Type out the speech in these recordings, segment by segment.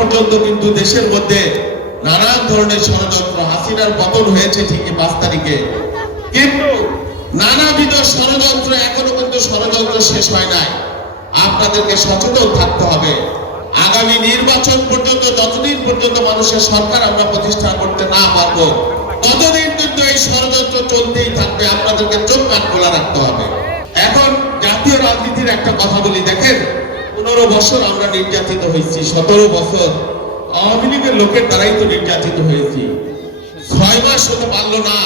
পর্যন্ত কিন্তু দেশের মধ্যে নানান ধরনের ষড়যন্ত্র, হাসিনার পতন হয়েছে ঠিকই 5 তারিখে, কিন্তু নানাবিধ ষড়যন্ত্র এখনো কিন্তু ষড়যন্ত্র শেষ হয় নাই। আপনাদেরকে সচেতন থাকতে হবে। আগামী নির্বাচন পর্যন্ত, যতদিন পর্যন্ত মানুষের সরকার আমরা প্রতিষ্ঠা করতে না পারবো, ততদিন কিন্তু এই ষড়যন্ত্র চলতেই থাকবে। আপনাদেরকে চোখ কান খোলা রাখতে হবে। এখন জাতীয় রাজনীতির একটা কথা বলি, দেখেন 15 বছর আমরা নির্যাতিত হয়েছি, 17 বছর আওয়ামী লীগের লোকের দ্বারাই তো নির্যাতিত হয়েছি। 6 মাস হতে পারলো না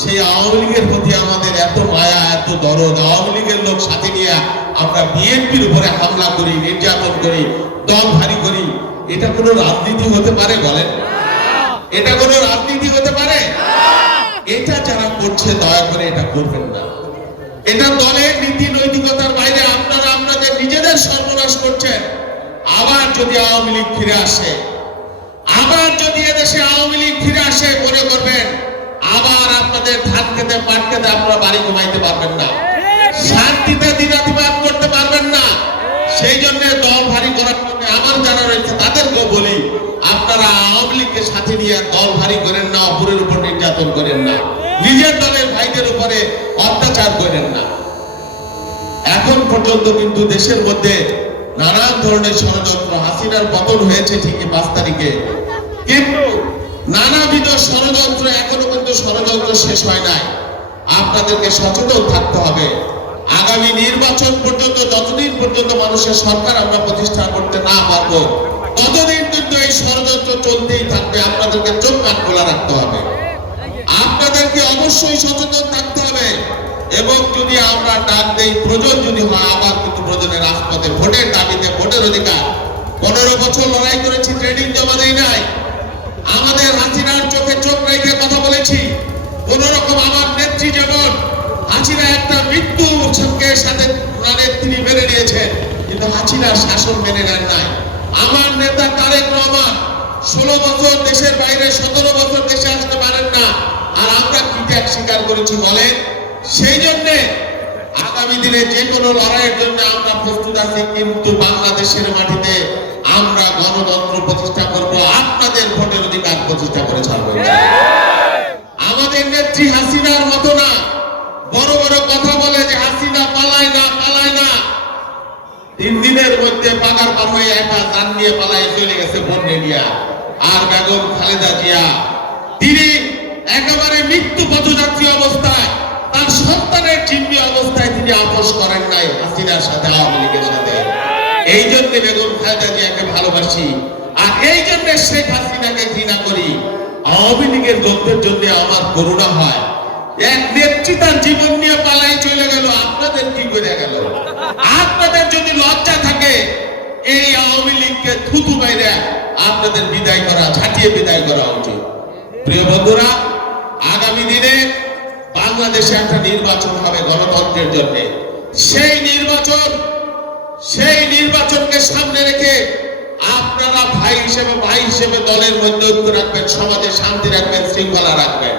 সেই আওয়ামী লীগের প্রতি আমাদের এত মায়া, এত দরদ। আওয়ামী লীগের লোক সাথে নিয়ে আমরা বিএনপির উপরে হামলা করি, নির্যাতন করি, দল ভারী করি। এটা কোনো রাজনীতি হতে পারে বলেন? এটা কোনো রাজনীতি হতে পারে? এটা যারা করছে দয়া করে এটা করবেন না। এটা দলের নীতি নৈতিকতার বাইরে। আপনারা আপনাদের নিজেদের সর্বনাশ করছেন। আবার যদি আওয়ামী লীগ ফিরে আসে, আবার যদি এদেশে আওয়ামী লীগ ফিরে আসে, মনে করবেন আবার আপনাদের ধান খেতে, পাট খেতে আপনারা বাড়ি ঘুমাইতে পারবেন না, শান্তিতে দিনাতিপাত করতে পারবেন না। সেই জন্য দল ভারী করার জন্য আমার যারা রয়েছে তাদেরকেও বলি, আপনারা আওয়ামী লীগকে সাথে নিয়ে দল ভারী করেন না, অপরের উপর নির্যাতন করেন না, নিজের দলের ভাইদের উপরে অত্যাচার করেন না। এখন পর্যন্ত কিন্তু দেশের মধ্যে নানান ধরনের ষড়যন্ত্র, হাসিনার পতন হয়েছে ঠিকই 5 তারিখে, কিন্তু নানাবিধ ষড়যন্ত্র এখনো কিন্তু ষড়যন্ত্র শেষ হয় নাই। আপনাদেরকে সচেতন থাকতে হবে। আগামী নির্বাচন পর্যন্ত, যতদিন পর্যন্ত মানুষের সরকার আমরা প্রতিষ্ঠা করতে না পারবো, ততদিন কিন্তু এই ষড়যন্ত্র চলতেই থাকবে। আপনাদেরকে চোখ কান খোলা রাখতে হবে। আপনাদেরকে অবশ্যই সচেতন থাকতে হবে। এবং যদি আমরা ডাক দেই, প্রয়োজন যদি হয়, আবার কিন্তু প্রয়োজনের রাজপথে ভোটের দাবিতে, ভোটের অধিকার। 15 বছর লড়াই করেছি, ট্রেনিং জমা দেই নাই। আমাদের হাসিনার চোখে চোখ রেখে কথা বলেছি। কোন রকম আমার নেত্রী যেমন হাসিনা একটা মৃত্যুকে সাথে তিনি মেনে নিয়েছেন, কিন্তু হাসিনার শাসন মেনে নেন নাই। আমার নেতা তারেক রহমান 16 বছর দেশের বাইরে, 17 বছর দেশে আসতে পারেন না। আর আমরা কি ত্যাগ স্বীকার করেছি বলেন? সেই জন্যে আগামী দিনে যে কোনো লড়াইয়ের জন্য আমরা প্রস্তুত আছি, কিন্তু বাংলাদেশের মাটিতে আমরা গণতন্ত্র প্রতিষ্ঠা করব, আপনাদের ভোটের অধিকার প্রতিষ্ঠা করে ছাড়বো। আমাদের নেত্রী হাসিনার মতো না বড় বড় কথা বলে যে হাসিনা পালায় না, পালায় না। 3 দিনের মধ্যে পাগার পার হয়ে একা জান নিয়ে পালায় চলে গেছে বন্যে নিয়ে। আর বেগম খালেদা জিয়া তিনি একেবারে মৃত্যু পথযাত্রী অবস্থায়, তার সন্তানের চিহ্ন অবস্থায় তিনি আপোষ করেন নাই হাসিনার সাথে, আওয়ামী লীগের সাথে। এই জন্য বেগম খালেদা জিয়াকে ভালোবাসি, আর এই জন্য শেখ হাসিনাকে ঘৃণা করি। আওয়ামী লীগের লোকদের জন্য আমার করুণা হয়। এক নেত্রী তার জীবন নিয়ে পালাই চলে গেল, আপনাদের কি করে গেল? আপনাদের যদি লজ্জা থাকে, এই আওয়ামী লীগকে থুতু বাইরে আপনাদের বিদায় করা, ঝাঁটিয়ে বিদায় করা উচিত। প্রিয় বন্ধুরা, আগামী দিনে বাংলাদেশে একটা নির্বাচন হবে গণতন্ত্রের জন্য। সেই নির্বাচনকে সামনে রেখে আপনারা ভাই হিসেবে দলের মধ্যে ঐক্য রাখবেন, সমাজে শান্তি রাখবেন, শৃঙ্খলা রাখবেন।